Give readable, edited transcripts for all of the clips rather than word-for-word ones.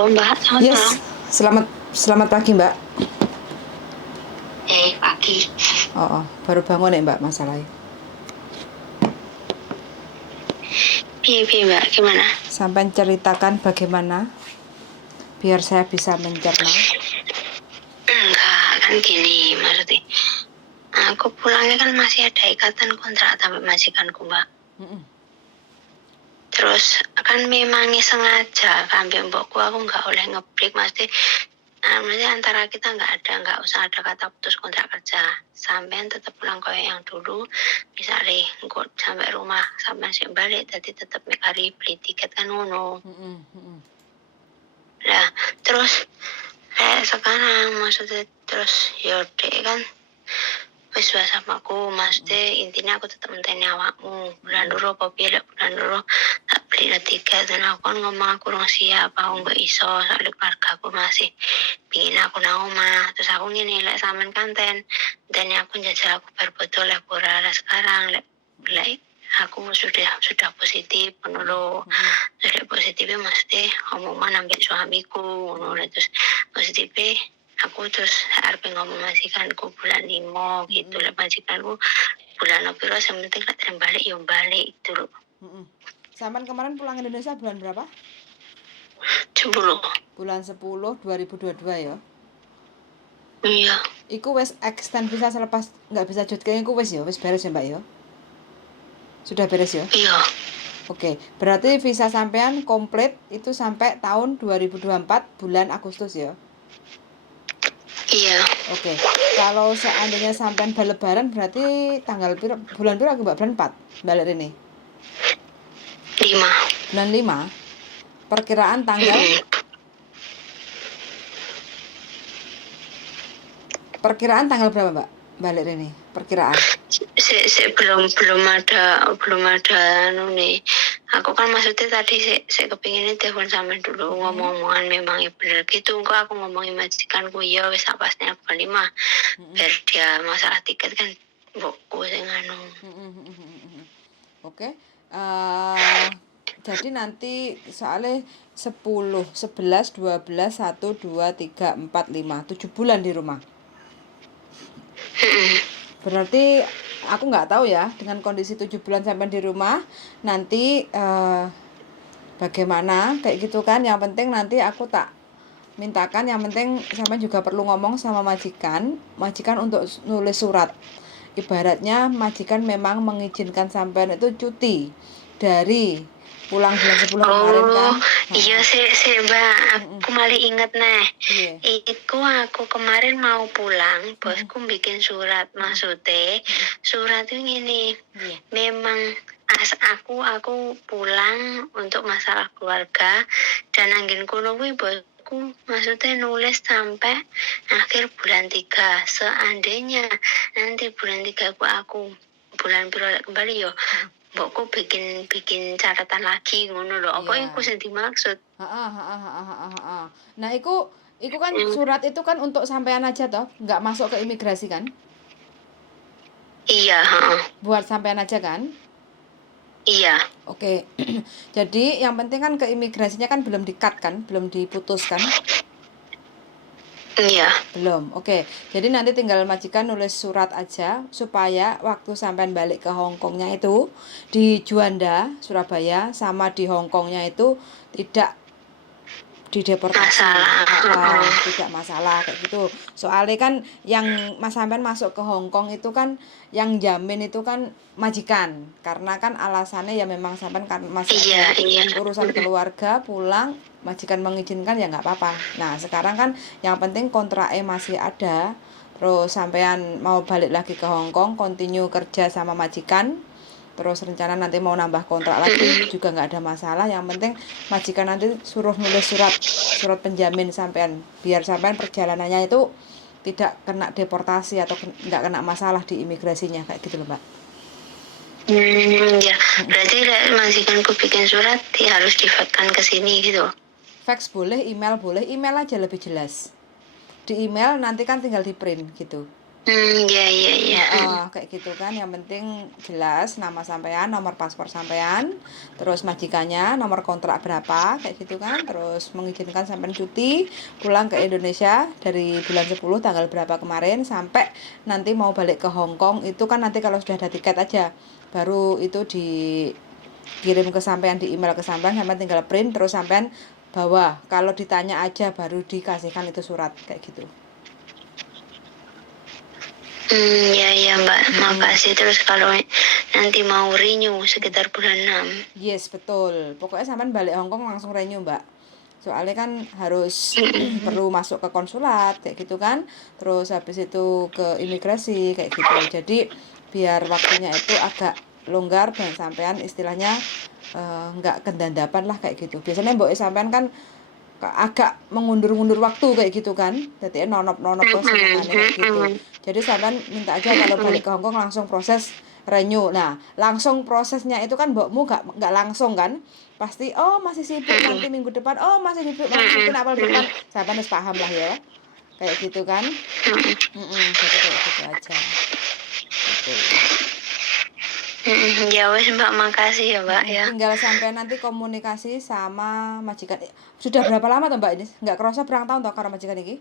Halo Mbak, selamat Yes, malam. selamat pagi Mbak. Pagi. Baru bangun ya Mbak masalahnya. Piye Mbak, gimana? Sampai ceritakan bagaimana biar saya bisa mencerna. Enggak, kan gini maksudnya. Aku pulangnya kan masih ada ikatan kontrak sama majikanku Mbak. Terus kan memangnya sengaja sampai mbokku aku nggak oleh ngebreak maksudnya antara kita nggak usah ada kata putus kontrak kerja, sampean tetap pulang kayak yang dulu, misalnya engkau sampai rumah sampai sih balik, tadi tetap mikari beli tiket kan ngono. Nah terus kayak sekarang maksudnya terus yaudah kan wis sama aku maksudnya intinya aku tetap menteni awakmu bulan dulu apa pilih bulan dulu tak beli tiket dan aku kan ngomong aku kurang siap aku nggak iso soalnya keluarga aku masih pingin aku nang omah terus aku ngene lek sampean kanten dan aku jajal aku berbotol lek ora sekarang lek aku sudah positif menurut jadi positifnya maksudnya omongan ambil suamiku menurut terus positifnya aku terus harus ngomong majikanku bulan 5 gitu lah majikanku bulan April yang penting lah balik ya balik itu loh. Saman kemarin pulang Indonesia bulan berapa? 10. Bulan 10 2022 ya. Iya. Iku wes extend visa selepas nggak bisa cut kayaknya iku wes ya wes beres ya Mbak ya. Sudah beres ya? Iya. Oke, berarti visa sampean komplit itu sampai tahun 2024 bulan Agustus ya. Iya. Oke, kalau seandainya sampean balebaran berarti tanggal bulan piro Mbak? Bulan 4 balik ini. 5. Bulan 5. Perkiraan tanggal Perkiraan tanggal berapa, Mbak? Balik ini, perkiraan. belum ada nih. Aku kan maksudnya tadi saya kepinginnya telepon sama dulu ngomong-ngomongan memang bener gitu. Enggak aku ngomongin majikanku ya wis pasnya aku 5. Biar dia masalah tiket kan mbokku sing anu. Oke. Jadi nanti soalnya 10, 11, 12, 1, 2, 3, 4, 5, 7 bulan di rumah. Berarti aku nggak tahu ya dengan kondisi 7 bulan sampai di rumah nanti bagaimana kayak gitu kan. Yang penting nanti aku tak mintakan, yang penting sampai juga perlu ngomong sama majikan untuk nulis surat. Ibaratnya majikan memang mengizinkan sampean itu cuti dari pulang bulan 10 kemarin kan. Iya sih Mbak, aku malah inget nih. Iku aku kemarin mau pulang, bosku bikin surat maksudnya. Surat itu gini, memang aku pulang untuk masalah keluarga dan angin kuno bosku maksudnya nulis sampai akhir bulan 3. Seandainya nanti bulan 3 aku bulan beroleh kembali yo mbokku bikin catatan lagi ngono lho. Apa iku sing dimaksud? Nah, iku kan surat itu kan untuk sampean aja toh, nggak masuk ke imigrasi kan? Iya, Buat sampean aja kan? Iya. Oke. Jadi yang penting kan ke imigrasinya kan belum di-cut kan, belum diputuskan. Iya. Belum. Oke. Jadi nanti tinggal majikan nulis surat aja supaya waktu sampean balik ke Hongkongnya itu di Juanda, Surabaya sama di Hongkongnya itu tidak dideportasi. Tidak masalah kayak gitu. Soalnya kan yang Mas sampean masuk ke Hongkong itu kan yang jamin itu kan majikan. Karena kan alasannya ya memang sampean kan masih ada urusan keluarga, pulang majikan mengizinkan ya nggak apa-apa. Nah, sekarang kan yang penting kontraknya masih ada. Terus sampean mau balik lagi ke Hongkong, continue kerja sama majikan. Terus rencana nanti mau nambah kontrak lagi juga nggak ada masalah. Yang penting majikan nanti suruh nulis surat penjamin sampean biar sampean perjalanannya itu tidak kena deportasi atau nggak kena masalah di imigrasinya kayak gitu loh Mbak. Ya. Berarti majikanku bikin surat ya harus difaxkan ke sini gitu. Fax boleh, email boleh, email aja lebih jelas. Di email nanti kan tinggal di print gitu. Iya iya iya. Kayak gitu kan, yang penting jelas nama sampean, nomor paspor sampean, terus majikannya, nomor kontrak berapa, kayak gitu kan, terus mengizinkan sampean cuti pulang ke Indonesia dari bulan 10 tanggal berapa kemarin sampai nanti mau balik ke Hong Kong. Itu kan nanti kalau sudah ada tiket aja baru itu dikirim ke sampean, di email ke sampean tinggal print, terus sampean bawa, kalau ditanya aja baru dikasihkan itu surat kayak gitu. Iya iya Mbak, makasih. Terus kalau nanti mau renew sekitar bulan 6. Yes, betul. Pokoknya sampean balik Hong Kong langsung renew, Mbak. Soalnya kan harus perlu masuk ke konsulat kayak gitu kan. Terus habis itu ke imigrasi kayak gitu. Jadi biar waktunya itu agak longgar dan sampean istilahnya nggak kendandapan lah kayak gitu. Biasanya mbok sampean kan agak mengundur-undur waktu kayak gitu kan. Jadi nonop-nonop terus senengannya kayak gitu. Jadi sampean minta aja kalau balik ke Hong Kong langsung proses renew. Nah, langsung prosesnya itu kan mbokmu nggak langsung kan. Pasti masih sibuk nanti minggu depan. Masih sibuk mungkin awal depan. Sampean harus paham lah ya. Kayak gitu kan. Jadi kayak gitu aja. Gitu. Ya wes Mbak, makasih ya Mbak ya. Tinggal sampai nanti komunikasi sama majikan. Sudah berapa lama tuh Mbak ini? Nggak kerasa berang tahun toh karo majikan ini?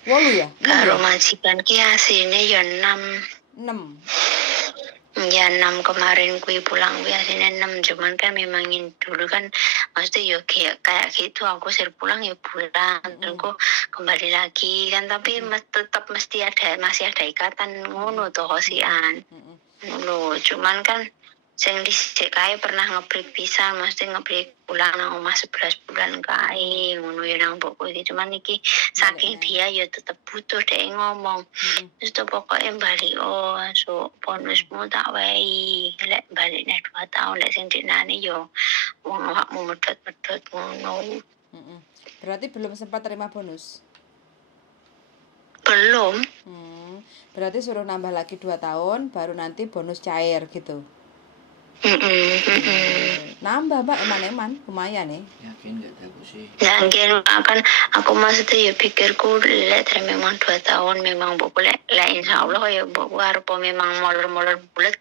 8 ya? 6 Karo ya? majikan ki asine ya 6. 6. Ya 6 kemarin kui pulang kui asine 6, cuman kan memangin dulu kan maksudnya ya kayak gitu aku sir pulang ya pulang, terus kok kembali lagi kan, tapi tetap masih ada ikatan ngono toh kosian. Ngono, cuman kan sing dhisik kae pernah ngebreak pisan, mesti ngebreak pulang nang omah 11 bulan kae ngono ya nang mbokku iki, cuman iki saking dia ya tetep butuh dek ngomong. Terus tuh pokoknya balik so bonusmu tak wehi, lek balik nek 2 tahun lek sing dinane yo wong awakmu medhot-medhot ngono. Berarti belum sempat terima bonus? Belum. Berarti suruh nambah lagi 2 tahun baru nanti bonus cair gitu. Nambah Mbak, eman-eman lumayan nih. Yakin gak tahu sih. Yakin akan aku maksudnya ya pikirku lek memang 2 tahun memang mbokku lek insya Allah ya mbokku arep memang molor-molor bulat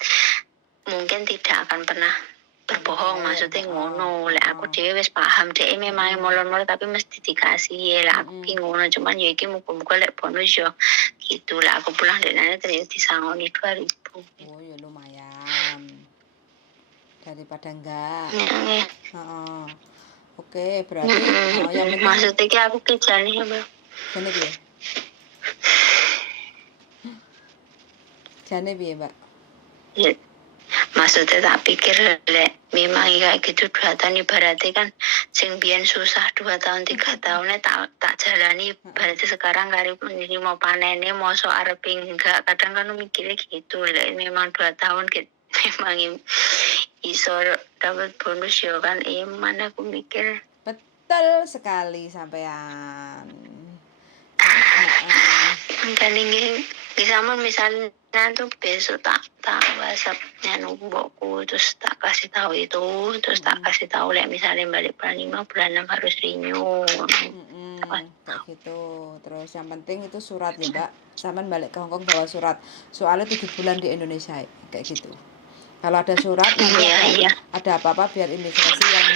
mungkin tidak akan pernah berbohong, maksudnya ngono. Lek aku dhewe wis paham dhek memang molor-molor tapi mesti dikasih ya lek aku ki ngono, cuman ya iki muga-muga lek bonus yo gitu. Lek aku pulang denane terus disangoni 2000. Oh ya lumayan. Daripada enggak. Oke, berarti yang penting maksudnya ki aku ki jane ya Mbak. jane piye? Jane piye, Mbak? Ya, maksudnya tak pikir lek memang kayak gitu 2 tahun ibaratnya kan sing biyen susah 2 tahun 3 tahunnya tak jalani, berarti sekarang kari ini mau panennya mau so arep enggak, kadang kan mikirnya gitu lek memang 2 tahun gitu memang iso dapat bonus ya kan, mana aku mikir. Betul sekali sampean. Kan ini sama misalnya tuh besok tak WhatsApp-nya mbokku, terus tak kasih tahu itu, terus tak kasih tahu lek misalnya balik bulan 5 bulan 6 harus renew. Kayak gitu. Terus yang penting itu surat ya Mbak. Sampean balik ke Hongkong bawa surat. Soalnya 7 bulan di Indonesia kayak gitu. Kalau ada surat ada apa-apa biar imigrasi yang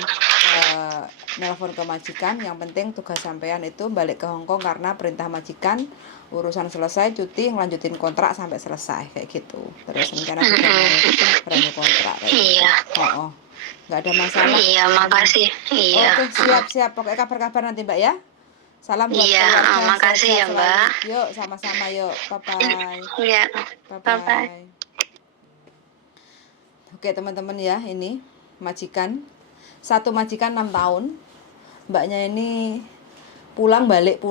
nelpon ke majikan. Yang penting tugas sampean itu balik ke Hongkong karena perintah majikan, urusan selesai, cuti, ngelanjutin kontrak sampai selesai kayak gitu. Terus rencana sudah mau renew kontrak kayak gitu. Nggak ada masalah. Iya, makasih. Iya. Oke, siap. Pokoknya kabar-kabar nanti Mbak ya. Salam buat keluarga. Makasih ya Mbak. Yuk, sama-sama yuk. Bye-bye. Iya. Bye-bye. Oke teman-teman ya, ini majikan. Satu majikan 6 tahun. Mbaknya ini pulang balik.